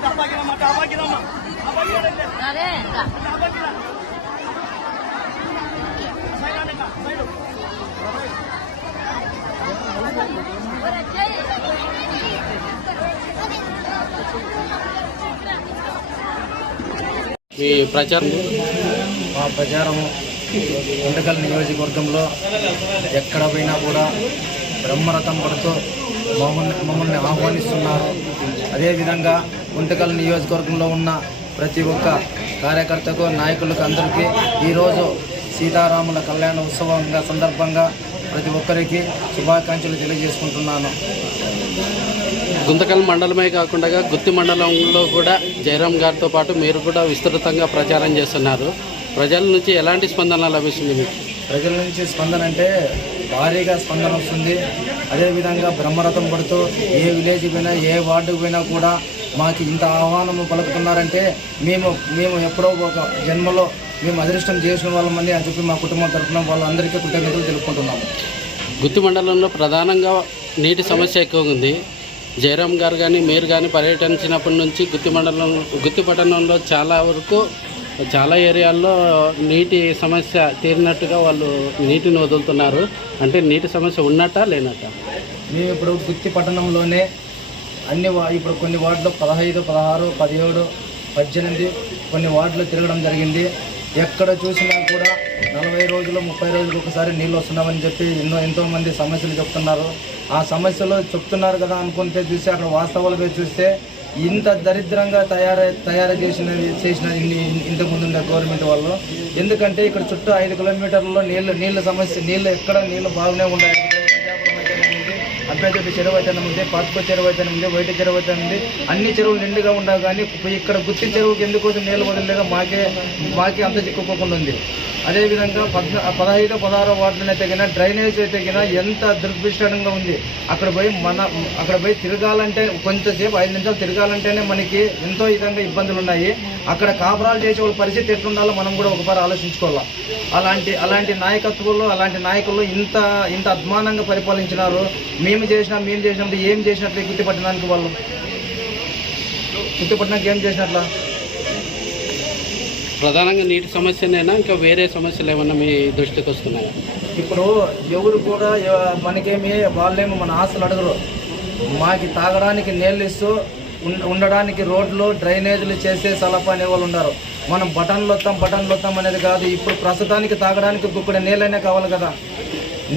ఈ ప్రచారం మా ప్రచారము గుంతకల్ నియోజకవర్గంలో ఎక్కడ పోయినా కూడా బ్రహ్మరథం పడుతూ మమ్మల్ని ఆహ్వానిస్తున్నారు. అదేవిధంగా గుంతకల్ నియోజకవర్గంలో ఉన్న ప్రతి ఒక్క కార్యకర్తకు, నాయకులకు అందరికీ ఈరోజు సీతారాముల కళ్యాణ ఉత్సవంగా సందర్భంగా ప్రతి ఒక్కరికి శుభాకాంక్షలు తెలియజేసుకుంటున్నాను. గుంతకల్ మండలమే కాకుండా గుత్తి మండలంలో కూడా జయరాం గారితో పాటు మీరు కూడా విస్తృతంగా ప్రచారం చేస్తున్నారు. ప్రజల నుంచి ఎలాంటి స్పందన లభిస్తుంది మీకు? ప్రజల నుంచి స్పందన అంటే భారీగా స్పందన వస్తుంది. అదేవిధంగా బ్రహ్మరథం పడుతూ ఏ విలేజ్ పోయినా, ఏ వార్డుకు పోయినా కూడా మాకు ఇంత ఆహ్వానం పలుకుతున్నారంటే మేము ఎప్పుడో ఒక జన్మలో మేము అదృష్టం చేసిన వాళ్ళమని అని చెప్పి మా కుటుంబం తరఫున వాళ్ళందరికీ కృతజ్ఞతలు తెలుపుకుంటున్నాము. గుత్తి మండలంలో ప్రధానంగా నీటి సమస్య ఎక్కువగా ఉంది. జయరాం గారు కానీ మీరు కానీ పర్యటించినప్పటి నుంచి గుత్తి పట్టణంలో చాలా ఏరియాల్లో నీటి సమస్య తీరినట్టుగా వాళ్ళు నీటిని వదులుతున్నారు. అంటే నీటి సమస్య ఉన్నట్టా లేనట్టా? మేము ఇప్పుడు గుత్తి పట్టణంలోనే ఇప్పుడు కొన్ని వార్డులు 15, 16, 17, 18 కొన్ని వార్డులు తిరగడం జరిగింది. ఎక్కడ చూసినా కూడా 40 రోజులు 30 రోజులకు ఒకసారి నీళ్ళు వస్తున్నామని చెప్పి ఎంతోమంది సమస్యలు చెప్తున్నారు. ఆ సమస్యలు చెప్తున్నారు కదా అనుకుంటే చూసి అక్కడ వాస్తవాలుగా చూస్తే ఇంత దరిద్రంగా తయారు చేసినది ఇంతకుముందు ఉండే గవర్నమెంట్ వాళ్ళు. ఎందుకంటే ఇక్కడ చుట్టూ 5 కిలోమీటర్లలో నీళ్ళ సమస్య, ఎక్కడ నీళ్ళు బాగానే ఉన్నాయి. అభ్యర్థి చెరువు అయితేనే ఉంది, పాత్కో చెరువు అయితేనే ఉంది, వైటి చెరువు అయితే ఉంది. అన్ని చెరువులు నిండుగా ఉండవు. కానీ ఇక్కడ గుత్తి చెరువుకి ఎందుకోసం నీళ్ళు వదిలేగా మాకే అంత చిక్కుకోకుండా ఉంది. అదేవిధంగా 15, 16 వార్డులను అయితే కినా డ్రైనేజ్ అయితే కినా ఎంత దుర్భిష్టంగా ఉంది. అక్కడ పోయి తిరగాలంటే కొంతసేపు 5 నిమిషాలు తిరగాలంటేనే మనకి ఎంతో విధంగా ఇబ్బందులు ఉన్నాయి. అక్కడ కాపురాలు చేసే వాళ్ళ పరిస్థితి ఎట్లుండాలో మనం కూడా ఒకసారి ఆలోచించుకోవాలి. అలాంటి నాయకత్వంలో, అలాంటి నాయకులు ఇంత అధ్వానంగా పరిపాలించినారు. మేము చేసినప్పుడు ఏం చేసినట్లు గుర్తుపట్టడానికి ఏం చేసినట్లా? ప్రధానంగా నీటి సమస్యనైనా ఇంకా వేరే సమస్యలు ఏమన్నా మీ దృష్టికి వస్తున్నాయా? ఇప్పుడు ఎవరు కూడా మనకేమి వాళ్ళేమో మన ఆశలు అడగరు. మాకు తాగడానికి నీళ్ళు ఇస్తూ ఉండడానికి రోడ్లు, డ్రైనేజీలు చేసే సలపా అనే వాళ్ళు ఉన్నారు. మనం బటన్లు వస్తాం అనేది కాదు. ఇప్పుడు ప్రస్తుతానికి తాగడానికి గుక్కడ నీళ్ళైనా కావాలి కదా.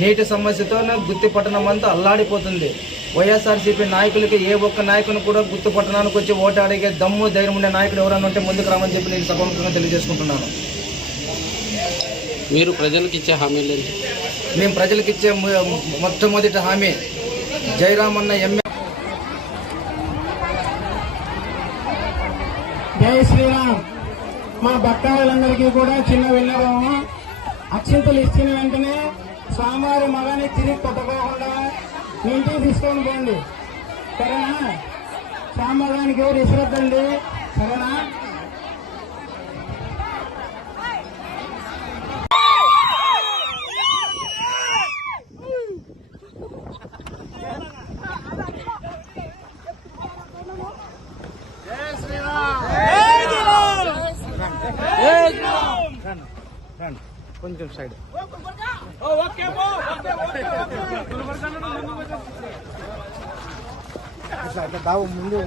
నీటి సమస్యతోనే గుత్తి పట్టణం అంతా అల్లాడిపోతుంది. వైఎస్ఆర్సీపీ నాయకులకి ఏ ఒక్క నాయకుని కూడా గుత్తి పట్టణానికి వచ్చి ఓటు అడిగే దమ్ము, ధైర్యం ఉండే నాయకుడు ఎవరైనా ఉంటే ముందుకు రామని చెప్పి నేను సభాముఖంగా తెలియజేసుకుంటున్నాను. మీరు ప్రజలకు ఇచ్చే హామీలు ఏంటి? మేము ప్రజలకు ఇచ్చే మొట్టమొదటి హామీ జయరాం అన్న ఎమ్మెల్యే. జై శ్రీరామ్. మా భక్తాదులందరికీ కూడా చిన్న విన్నపము, అక్షింతలు ఇచ్చిన వెంటనే స్వామివారి మగాన్ని తిరిగి కొట్టుకోకుండా మీ ఇంటికి తీసుకొని పోండి, సరేనా? స్వామివారికి ఎవరు ఇసురద్దండి, సరేనా? కొంచెం సైడ్ దావు ముందు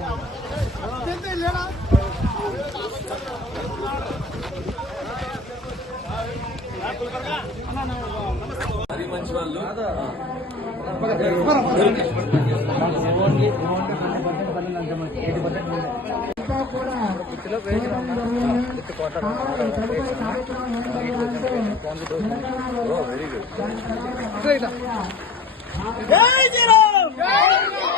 మంచి వాళ్ళు జై శ్రీరామ్.